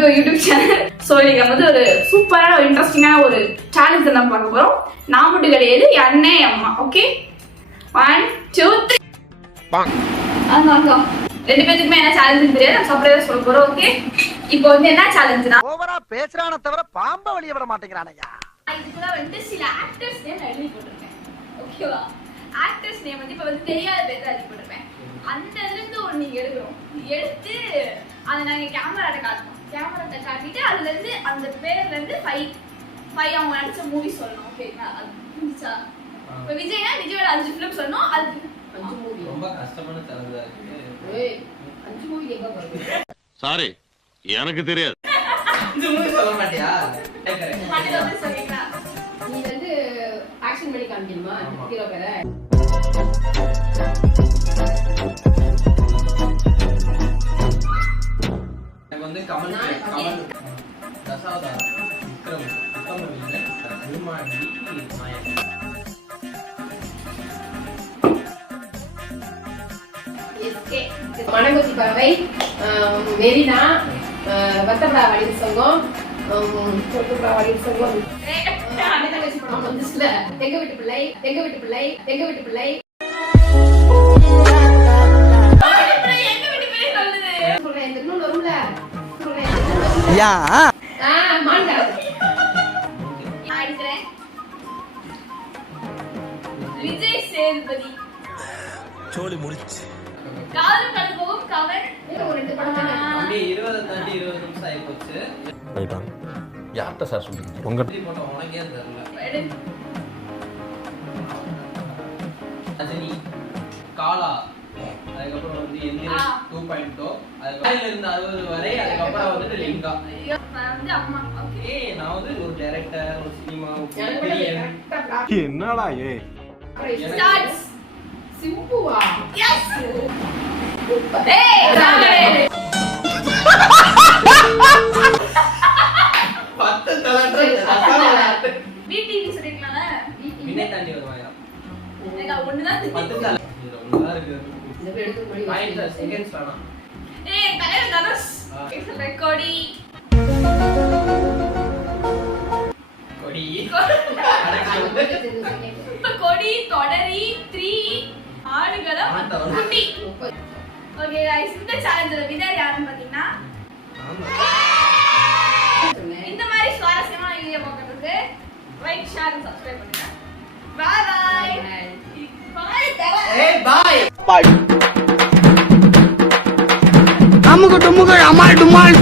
To YouTube channel. So இன்னைக்கு வந்து ஒரு சூப்பரான ஒரு இன்ட்ரெஸ்டிங்கான ஒரு சேலஞ்ச் தான் பார்க்க போறோம். நான் மட்டும் கிடையாது, அண்ணே அம்மா. ஓகே, 1 2 3 அங்க ரெண்டு பேத்துக்குமே என்ன சேலஞ்ச் தெரியாது, நான் சர்ப்ரைஸா சொல்ல போறோம். ஓகே, இப்போ வந்து என்ன சேலஞ்ச்னா ஓவரா பேசுறானே தவிர பாம்ப வெளிய விட மாட்டேங்கிறானயா. இதுக்குள்ள வந்து சில ஆக்டர்ஸ் நேம் எழுதி போட்டிருக்கேன். ஓகேவா? ஆக்டர்ஸ் நேம் வந்து இப்போ வந்து தெரியாத பேர் எழுதி போட்டிருப்பேன். அந்த இருந்து ஒரு நீங்க எடுக்கணும். எடுத்து அதை நாங்க கேமராட்ட காட்டணும். கேமராட்ட காட்டிட்டு அதுல இருந்து அந்த பேர்ல இருந்து 5 அவங்க நடிச்ச மூவி சொல்லணும். ஓகேங்களா? அது புரிஞ்சா? இப்போ விஜய்னா விஜயோட 5 ஃபிலிம் சொல்லணும். அது 5 மூவி. ரொம்ப கஷ்டமான தரதா இருக்கு. ஏய் 5 மூவி எங்க வருது? சாரி, எனக்கு தெரியாது. 5 மூவி சொல்ல மாட்டியா? மாட்டே வந்து சொல்றீங்களா? நீ வந்து ஆக்ஷன் பண்ணி காமிக்கணுமா ஹீரோ பேரை? எனக்கு வந்து கமல் தசாவதா விக்ரம் விக்ரமவீரன் அருமாண்டி நாயகன். எஸ்கே மணங்கொத்தி பறவை, மெரினா, வத்தப்படா வடிவு சங்கம், சொட்டுப்படா வடிவு சங்கம், அண்ணன் படம் வந்துச்சுல எங்க வீட்டு பிள்ளை, எங்க வீட்டு பிள்ளை, எங்க வீட்டு பிள்ளை. சொல்றேன் இந்த இன்னும் வரும்ல சொல்றேன். யா மான்காரன். ஆயிடுறேன். விஜய் சேதுபதி. சோலி முடிச்சு. காதல் கடந்து போகும் கவன். ஒரு 2 படம் தானே. அப்படியே 20 தாண்டி 20 நிமிஷம் ஆகி போச்சு. யார்கிட்ட சார் சொல்றீங்க? உங்க போட்ட உனக்கே தெரியல. எடு. ரஜினி, காலா, அதுக்கப்புறம் வந்து எந்திரன் 2.0, அதுல இருந்து 60 வரை, அதுக்கப்புறம் வந்து லிங்கா. ஐயோ, நான் வந்து அம்மா. ஓகே, நான் வந்து ஒரு டைரக்டர், ஒரு சினிமா என்னடா ஏ ஸ்டார்ட்ஸ். சிம்புவா? எஸ். ஏய், சாமரே. 10 தலன்ற வீட்டிங் சொல்றீங்களா? வினை தாண்டி வருவாயா? எனக்கு ஒண்ணுதான் 10 தெரியும். தல ஒண்ணுதான் இருக்கு. இந்த பேர் எடுத்து முடி பாயிண்ட் செகண்ட்ஸ் வேணாம். ஏய், தலைவர் தனுஷ். ரெக்கார்டி. கொடி கொடி, தொடரி, 3 ஆடுகளம், குட்டி. ஓகே गाइस, இந்த சேலஞ்சில வின்னர் யாருன்னு பாத்தீங்கன்னா இந்த மாதிரி சுவாரஸ்யமான வீடியோ பார்க்கிறதுக்கு லைக், ஷேர் and சப்ஸ்கிரைப் பண்ணுங்க. Bye bye. பை. ஏய் பாய். அமுகு டுமுகு அமால் டுமால்.